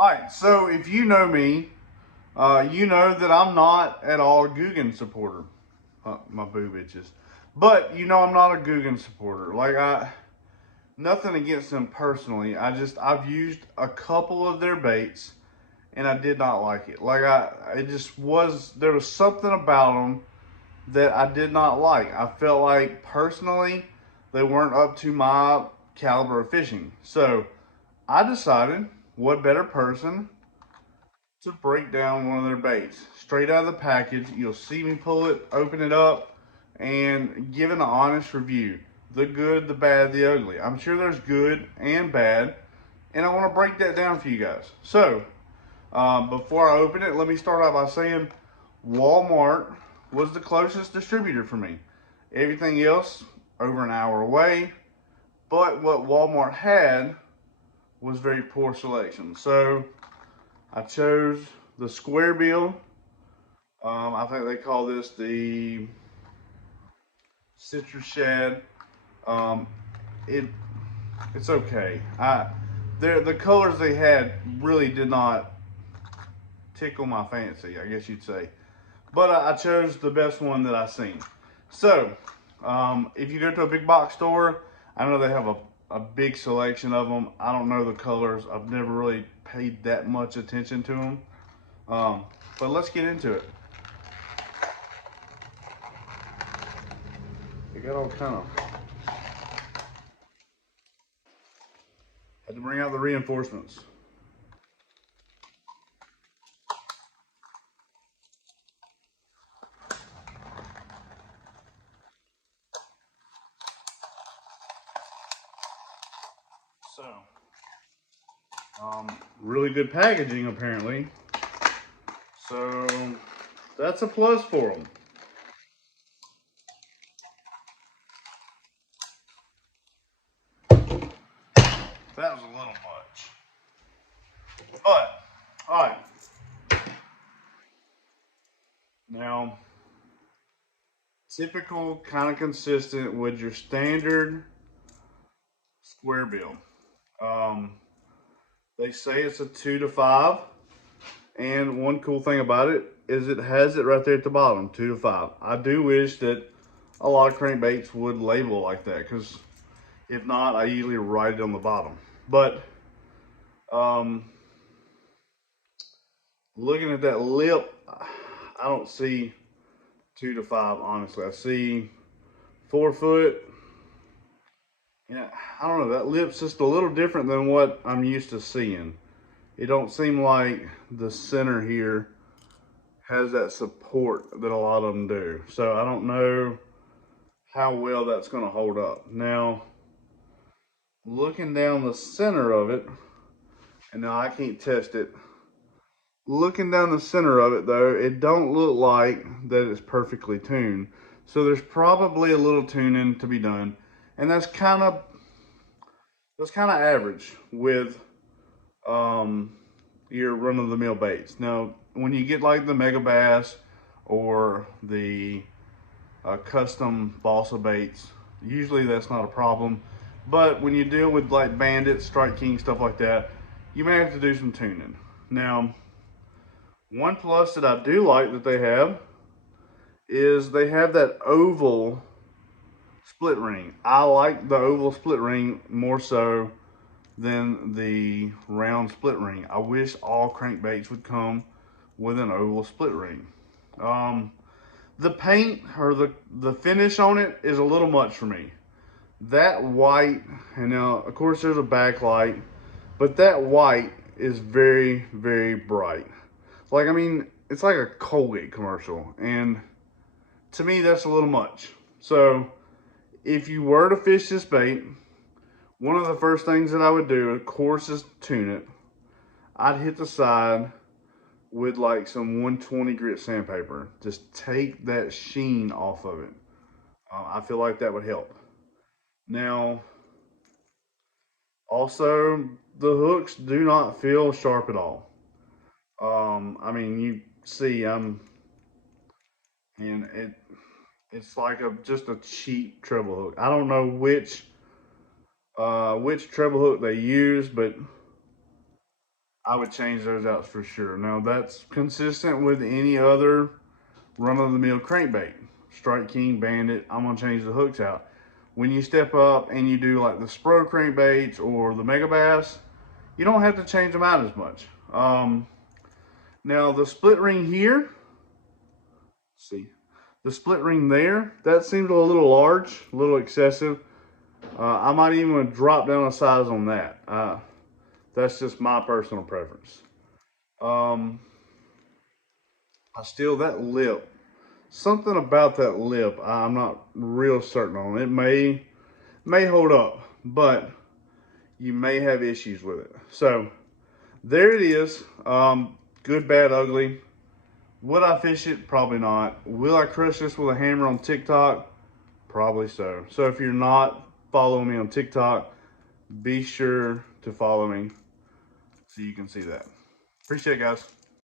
All right, so if you know me, you know that I'm not at all a Googan supporter. My boob itches. But you know I'm not a Googan supporter. Nothing against them personally. I've used a couple of their baits and I did not like it. It just was, there was something about them that I did not like. I felt like personally they weren't up to my caliber of fishing. So I decided, what better person to break down one of their baits straight out of the package. You'll see me pull it, open it up, and give it an honest review. The good, the bad, the ugly. I'm sure there's good and bad, and I want to break that down for you guys. So, before I open it, let me start out by saying Walmart was the closest distributor for me. Everything else, over an hour away, but what Walmart had was very poor selection. So, I chose the squarebill. I think they call this the citrus shad. Um, it it's okay. The colors they had really did not tickle my fancy, I guess you'd say. But I chose the best one that I seen. So, if you go to a big box store, I know they have a big selection of them. I don't know the colors. I've never really paid that much attention to them. But let's get into it. They got all kind of, had to bring out the reinforcements. So, really good packaging apparently. So that's a plus for them. That was a little much. But, all right. Now, typical, kind of consistent with your standard square bill. Um, they say it's a 2 to 5. And one cool thing about it is it has it right there at the bottom, 2 to 5. I do wish that a lot of crankbaits would label like that, because if not, I usually write it on the bottom. But um, looking at that lip, I don't see 2 to 5, honestly. I see 4 foot. Yeah, I don't know, that lip's just a little different than what I'm used to seeing. It don't seem like the center here has that support that a lot of them do. So I don't know how well that's going to hold up. Now, looking down the center of it, and now I can't test it. Looking down the center of it though, it don't look like that it's perfectly tuned. So there's probably a little tuning to be done. And that's kind of average with your run-of-the-mill baits. Now, when you get like the Mega Bass or the custom balsa baits, usually that's not a problem. But when you deal with like Bandit, Strike King, stuff like that, you may have to do some tuning. Now, one plus that I do like that they have is they have that oval split ring. I like the oval split ring more so than the round split ring. I wish all crankbaits would come with an oval split ring. The paint or the finish on it is a little much for me. That white, and now of course there's a backlight, but that white is very, very bright. Like, I mean, it's like a Colgate commercial, and to me that's a little much. So if you were to fish this bait, one of the first things that I would do, of course, is tune it. I'd hit the side with like some 120 grit sandpaper. Just take that sheen off of it. I feel like that would help. Now, also, the hooks do not feel sharp at all. I mean, you see, and it's like just a cheap treble hook. I don't know which treble hook they use, but I would change those out for sure. Now that's consistent with any other run-of-the-mill crankbait. Strike King, Bandit, I'm gonna change the hooks out. When you step up and you do like the Spro crankbaits or the Mega Bass, you don't have to change them out as much. Now the split ring here, see, the split ring there, that seems a little large, a little excessive. I might even drop down a size on that. That's just my personal preference. Um, I still, that lip, something about that lip, I'm not real certain on. It may hold up, but you may have issues with it. So there it is. Good, bad, ugly. Would I fish it? Probably not. Will I crush this with a hammer on TikTok? Probably so. So if you're not following me on TikTok, be sure to follow me so you can see that. Appreciate it, guys.